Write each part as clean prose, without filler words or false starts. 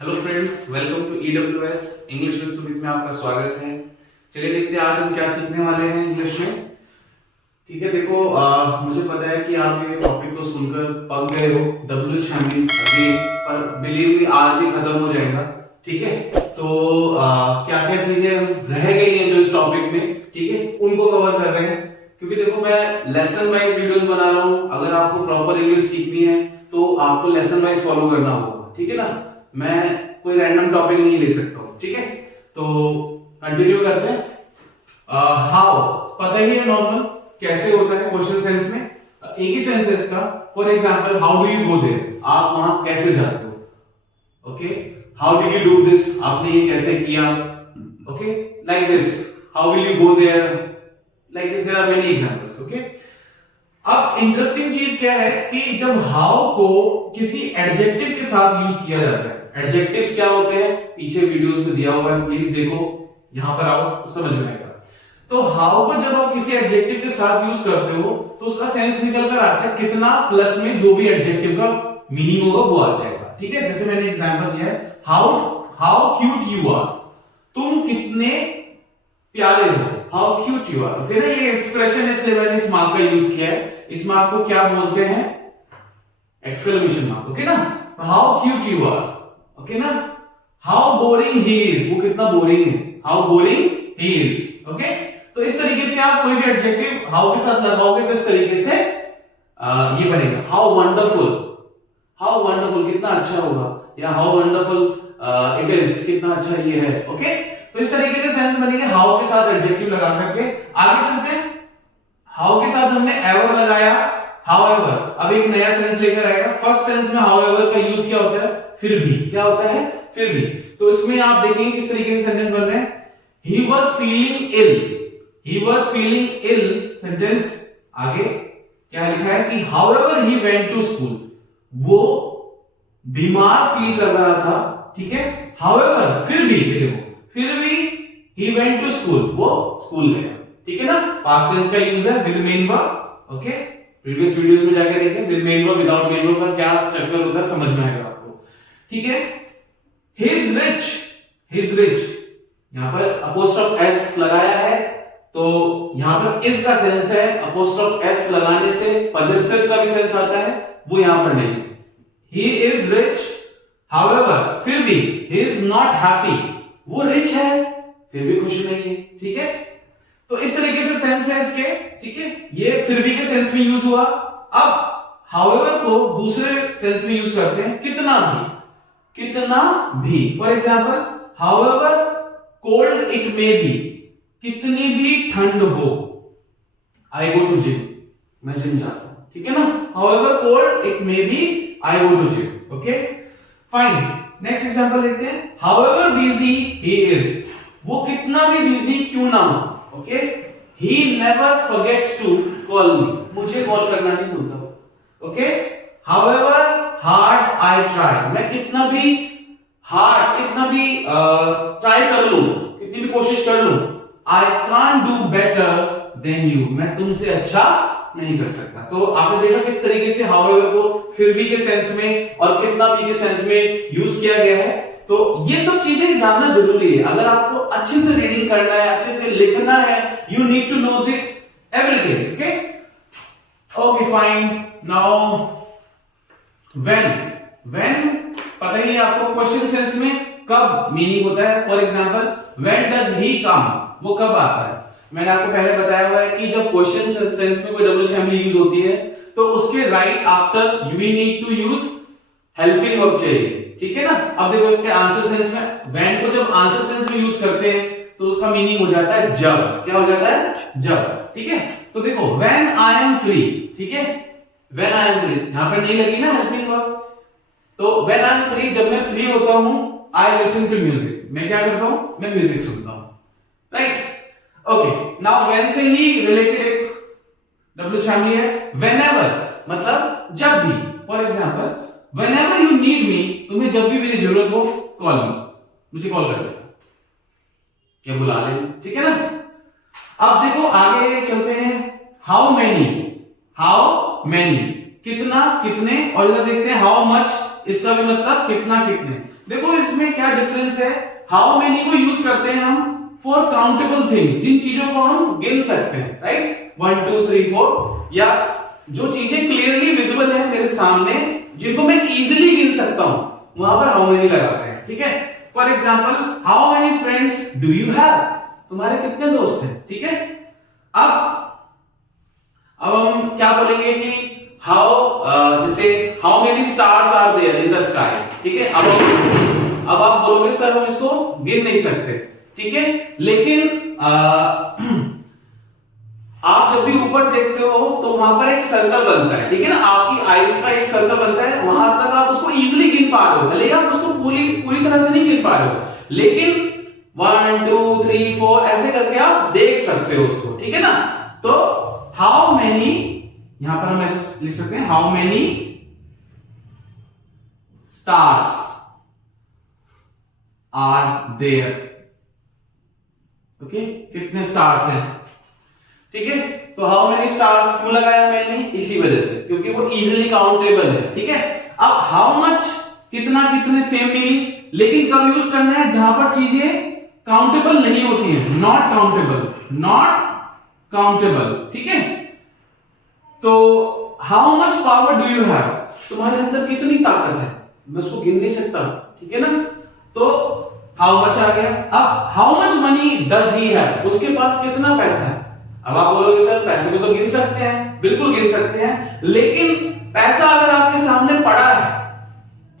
Hello friends, welcome to EWS English with Sumit में आपका स्वागत है। चलिए देखते हैं आज हम क्या सीखने वाले हैं इंग्लिश में। ठीक है, देखो मुझे पता है कि आप ये टॉपिक को सुनकर पक गए हो WH अगेन, पर बिलीव मी आज ही खत्म हो जाएगा। ठीक है, तो क्या क्या चीजें रह गई हैं जो इस टॉपिक में, ठीक है, उनको कवर कर रहे हैं। क्योंकि देखो मैं लेसन वाइज वीडियोस बना रहा हूँ। अगर आपको प्रॉपर इंग्लिश सीखनी है तो आपको लेसन वाइज फॉलो करना होगा। ठीक है ना, मैं कोई रैंडम टॉपिक नहीं ले सकता हूं। ठीक है, तो कंटिन्यू करते हैं। हाउ पता ही है नॉर्मल कैसे होता है क्वेश्चन सेंस में, एक ही सेंस है इसका। For example, how do you go there, आप वहां कैसे जाते हो। Okay, how did you do this, आपने ये कैसे किया। Okay, like this, how will you go there, like this, there are many examples. Okay, अब इंटरेस्टिंग चीज क्या है कि जब हाउ को किसी एडजेक्टिव के साथ यूज किया जाता है। एडजेक्टिव्स क्या होते हैं पीछे वीडियोस में दिया हुआ है, प्लीज देखो, यहां पर आओ तो समझ में आएगा। तो हाउ को जब आप किसी एडजेक्टिव के साथ यूज करते हो तो उसका सेंस निकल कर आता है कितना, प्लस में जो भी एडजेक्टिव का मीनिंग होगा वो आ जाएगा। ठीक है, जैसे मैंने एग्जांपल दिया है, हाउ क्यूट यू आर, तुम कितने प्यारे हो, how cute you are. Okay ना, ये एक्सप्रेशन इसलिए मैंने इस मार्क का यूज किया है। इस मार्क को क्या बोलते हैं, एक्सक्लेमेशन मार्क। ओके ना, how cute you are. Okay ना, हाउ बोरिंग ही इज, वो कितना बोरिंग है, how boring he is. Okay, तो इस तरीके से आप कोई भी एडजेक्टिव हाउ के साथ लगाओगे तो इस तरीके से ये बनेगा, हाउ वंडरफुल, हाउ वंडरफुल कितना अच्छा होगा, या हाउ वंडरफुल इट इज, कितना अच्छा ये है। ओके, तो इस तरीके से सेंस बनेंगे हाउ के साथ एडजेक्टिव लगा करके। आगे चलते हैं, हाउ के साथ हमने एवर लगाया, हाउएवर। अब एक नया सेंस लेकर आएगा। फर्स्ट सेंस में हाउएवर का यूज क्या होता है, फिर भी। क्या होता है, फिर भी। तो इसमें आप देखेंगे किस तरीके से सेंटेंस बन रहे हैं, he was feeling ill, he was feeling ill. Sentence आगे क्या लिखा है कि however he went to school, वो बीमार फील कर रहा था। ठीक है, हाउएवर फिर भी, ये देखो, फिर भी ही वेंट टू स्कूल, वो स्कूल गया। ठीक है ना, पास्ट टेंस का यूज है with main verb. Okay, previous videos में जाकर देखें with main verb without main verb का क्या चक्कर होता है, समझ में आएगा आपको। ठीक है, he is rich, he is rich, यहां पर अपोस्ट्रोफ एस लगाया है तो यहां पर इस का सेंस है, अपोस्ट्रोफ एस लगाने से पजेसिव का भी सेंस आता है, वो यहां पर नहीं। ही इज रिच, हाउएवर फिर भी, ही इज नॉट हैप्पी, वो रिच है फिर भी खुश नहीं है। ठीक है, तो इस तरीके से सेंस है इसके। ठीक है, ये फिर भी के सेंस में यूज हुआ। अब हाउएवर को दूसरे सेंस में यूज करते हैं, कितना भी, कितना भी। For example, however cold it may be, कितनी भी ठंड हो, आई गो टू जिम, मैं जिम जाता हूं। ठीक है ना, however cold it may be, I go to gym. Okay, fine. Next example देखते हैं, हाउएवर बिजी ही इज, वो कितना भी बिजी क्यों ना हो। Okay, he never forgets to call me, मुझे कॉल करना नहीं भूलता। Okay, however hard I try, मैं कितना भी हार्ड, कितना भी ट्राई कर लूं, कितनी भी कोशिश कर लूं, I can't do better than you, मैं तुमसे अच्छा नहीं कर सकता। तो आपने देखा किस तरीके से however को फिर भी के सेंस में और कितना भी के सेंस में यूज किया गया है। तो ये सब चीजें जानना जरूरी है। अगर आपको अच्छे से रीडिंग करना है, अच्छे से लिखना है, you need to know this everything. Okay, okay fine. Now when पता ही है आपको क्वेश्चन सेंस में कब मीनिंग होता है। For example, when does he come, वो कब आता है। मैंने आपको पहले बताया हुआ है कि जब क्वेश्चन सेंस में कोई डब्ल्यूएच फैमिली यूज होती है तो उसके right after we need to use helping verb चाहिए। ठीक है ना, अब देखो इसके आंसर सेंस में व्हेन को जब आंसर सेंस में यूज करते हैं तो उसका मीनिंग हो जाता है जब। क्या हो जाता है, जब। ठीक है, तो देखो व्हेन आई एम फ्री, ठीक है, व्हेन आई एम फ्री, यहां पर नहीं लगी ना हेल्पिंग वर्ब, तो व्हेन आई एम फ्री, जब मैं फ्री होता हूं, आई लिसन टू म्यूजिक, मैं क्या करता हूं, मैं म्यूजिक सुनता हूं। Right, okay. नाउ व्हेन से ही रिलेटेड एक डब्ल्यूएच फैमिली है। व्हेनेवर मतलब जब भी। For example, whenever you need me, तुम्हें जब भी मेरी जरूरत हो, कॉल मी, मुझे कॉल कर लेना, क्या बुला ले। ठीक है ना, अब देखो आगे चलते हैं, हाउ मेनी, हाउ मेनी कितना, कितने, और इधर देखते हैं हाउ मच, इसका भी मतलब कितना, कितने। देखो इसमें क्या डिफरेंस है, हाउ मेनी को यूज करते हैं हम फॉर काउंटेबल थिंग्स, जिन चीजों को हम गिन सकते हैं, राइट, 1 2 3 4, या जो चीजें क्लियरली विजिबल है मेरे सामने, जिनको मैं इजीली गिन सकता हूं, वहां पर हाउ मेनी लगाते हैं, ठीक है। For example, how many friends do you have, तुम्हारे कितने दोस्त हैं, ठीक है। अब हम क्या बोलेंगे कि जैसे how many stars are there in the sky, ठीक है। अब आप बोलोगे सर हम इसको गिन नहीं सकते, ठीक है, लेकिन आप जब भी ऊपर देखते हो तो वहां पर एक सर्कल बनता है, ठीक है ना, आपकी आईज का एक सर्कल बनता है, वहां तक आप उसको इजीली गिन पा रहे हो, भले आप उसको पूरी तरह से नहीं गिन पा रहे हो, लेकिन 1 2 3 4 ऐसे करके आप देख सकते हो उसको, ठीक है ना। तो हाउ मेनी, यहां पर हम ऐसे लिख सकते हैं, how many stars are there, okay, कितने स्टार्स हैं, ठीक है। तो हाउ मेनी स्टार्स क्यों लगाया मैंने, इसी वजह से, क्योंकि वो इजीली काउंटेबल है, ठीक है। अब हाउ मच, कितना, कितने, सेम मीनिंग, लेकिन कब यूज करना है, जहां पर चीजें काउंटेबल नहीं होती हैं, नॉट काउंटेबल, नॉट काउंटेबल, ठीक है। तो how much power do you have, तुम्हारे अंदर कितनी ताकत है, मैं उसको गिन नहीं सकता, ठीक है ना। तो हाउ मच आ गया। अब how much money does he have, उसके पास कितना पैसा है। अब आप बोलोगे सर पैसे को तो गिन सकते हैं, बिल्कुल गिन सकते हैं, लेकिन पैसा अगर आपके सामने पड़ा है,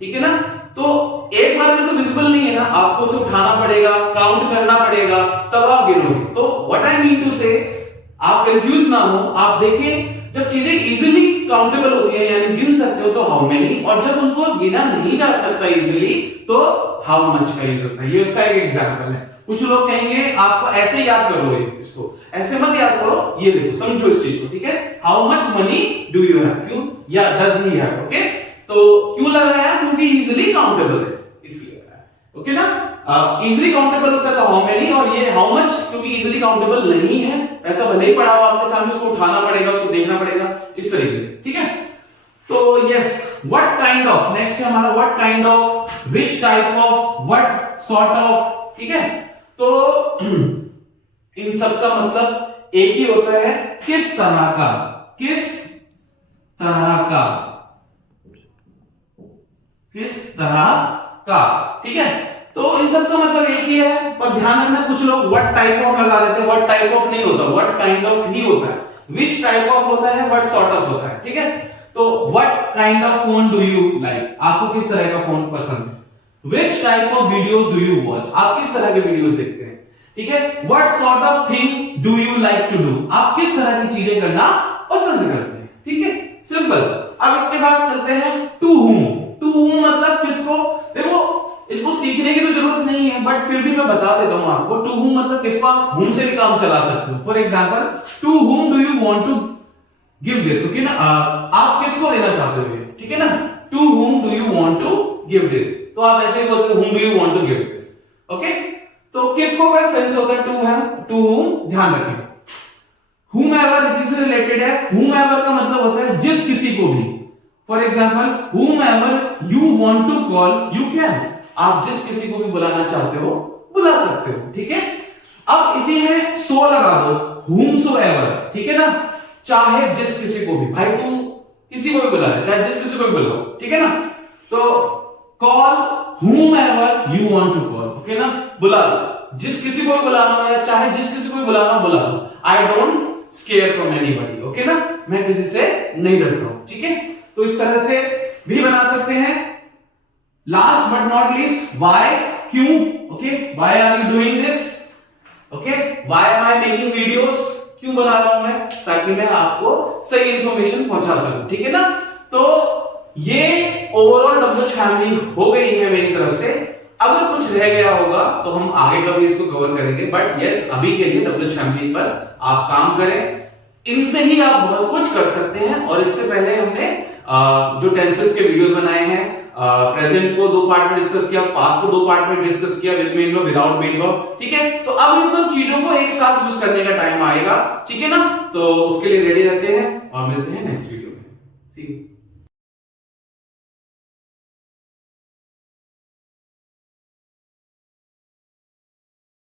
ठीक है ना, तो एक बार में तो विजिबल नहीं है ना, आपको उसे उठाना पड़ेगा, काउंट करना पड़ेगा, तब आप गिनोगे। तो व्हाट आई मीन टू से, आप कंफ्यूज ना हो, आप देखें जब चीजें इजीली काउंटेबल होती है, यानी गिन सकते हो, तो हाउ मेनी, और जब उनको गिना नहीं जा सकता इजीली, तो हाउ मच का यूज होता है। ये उसका एक एग्जांपल है। कुछ लोग कहेंगे आपको ऐसे याद करो, इसको ऐसे मत याद करो, ये देखो, समझो इस चीज को, ठीक है। How much money do you have, क्यों, या डज ही हैव, ओके। तो क्यों लगाया, क्योंकि इजीली काउंटेबल है, इसलिए लगाया, ओके ना। इजीली काउंटेबल होता है तो हाउ मेनी, और ये हाउ मच क्योंकि इजीली काउंटेबल नहीं है, ऐसा भले ही पड़ा हो आपके सामने, उसको उठाना पड़ेगा, उसको देखना पड़ेगा, इस तरीके से, ठीक है। तो yes, what kind of, next है हमारा what kind of, which type of, what sort of, ठीक है। तो इन सब का मतलब एक ही होता है, किस तरह का, किस तरह का, किस तरह का, ठीक है। तो इन सब का मतलब एक ही है, पर ध्यान रखना कुछ लोग व्हाट टाइप ऑफ लगा देते हैं, व्हाट टाइप ऑफ नहीं होता, व्हाट काइंड ऑफ ही होता है, विच टाइप ऑफ होता है, व्हाट सॉर्ट ऑफ होता है, ठीक है। तो what kind of phone do you like, आपको किस तरह का फोन पसंद है, which type of videos do you watch, आप किस तरह के वीडियोस देखते हैं, ठीक है। What sort of thing do you like to do, आप किस तरह की चीजें करना पसंद करते हैं, ठीक है, सिंपल। अब इसके बाद चलते हैं टू whom, टू whom मतलब किसको, देखो इसको सीखने की तो जरूरत नहीं है, बट फिर भी मैं बता देता हूं आपको, टू whom मतलब किसको, आप whom से भी काम चला सकते हो। For example, to whom do you want to give this, okay ना, आप किसको देना चाहते हो, ठीक है ना, to whom do you want to give this, तो आप ऐसे ही बोल सकते हो whom do you want to give this, okay. तो किसको का सेंस होता है टू है, टू whom, ध्यान रखें, whomever इसी से रिलेटेड है, whomever का मतलब होता है जिस किसी को भी। For example, whomever you want to call you can, आप जिस किसी को भी बुलाना चाहते हो बुला सकते हो, ठीक है। अब इसी में सो लगा दो, whomsoever, ठीक है ना, चाहे जिस किसी को भी, भाई तू किसी को भी बुला ले, चाहे जिस किसी को भी बुलाओ, ठीक है ना। तो call whomever you want to call, okay ना, बुला लो, जिस किसी को भी बुलाना हो, या चाहे जिस किसी को भी बुलाना हो बुला लो। I don't scare from anybody, okay ना, मैं किसी से नहीं डरता हूं, ठीक है। तो इस तरह से भी बना सकते हैं। Last but not least, why, क्यों, okay, why are you doing this, okay, why am I making videos, क्यों बना रहा हूं मैं, ताकि मैं आपको सही इंफॉर्मेशन पहुंचा सकूं, ठीक है ना। तो ये ओवरऑल डब्ल्यूएच फैमिली हो गई है मेरी तरफ से। अगर कुछ रह गया होगा तो हम आगे कभी इसको कवर करेंगे, बट यस, अभी के लिए डब्ल्यूएच फैमिली पर आप काम करें, इनसे ही आप बहुत कुछ कर सकते हैं। और इससे पहले हमने जो टेंसेस के वीडियोस बनाए हैं, प्रेजेंट को 2 पार्ट में डिस्कस किया, पास्ट को 2 पार्ट में डिस्कस किया, with main verb, without main verb, ठीक है। तो अब इन सब चीजों को एक साथ यूज करने का टाइम आएगा, ठीक है ना। तो उसके लिए रेडी रहते हैं और मिलते हैं नेक्स्ट वीडियो।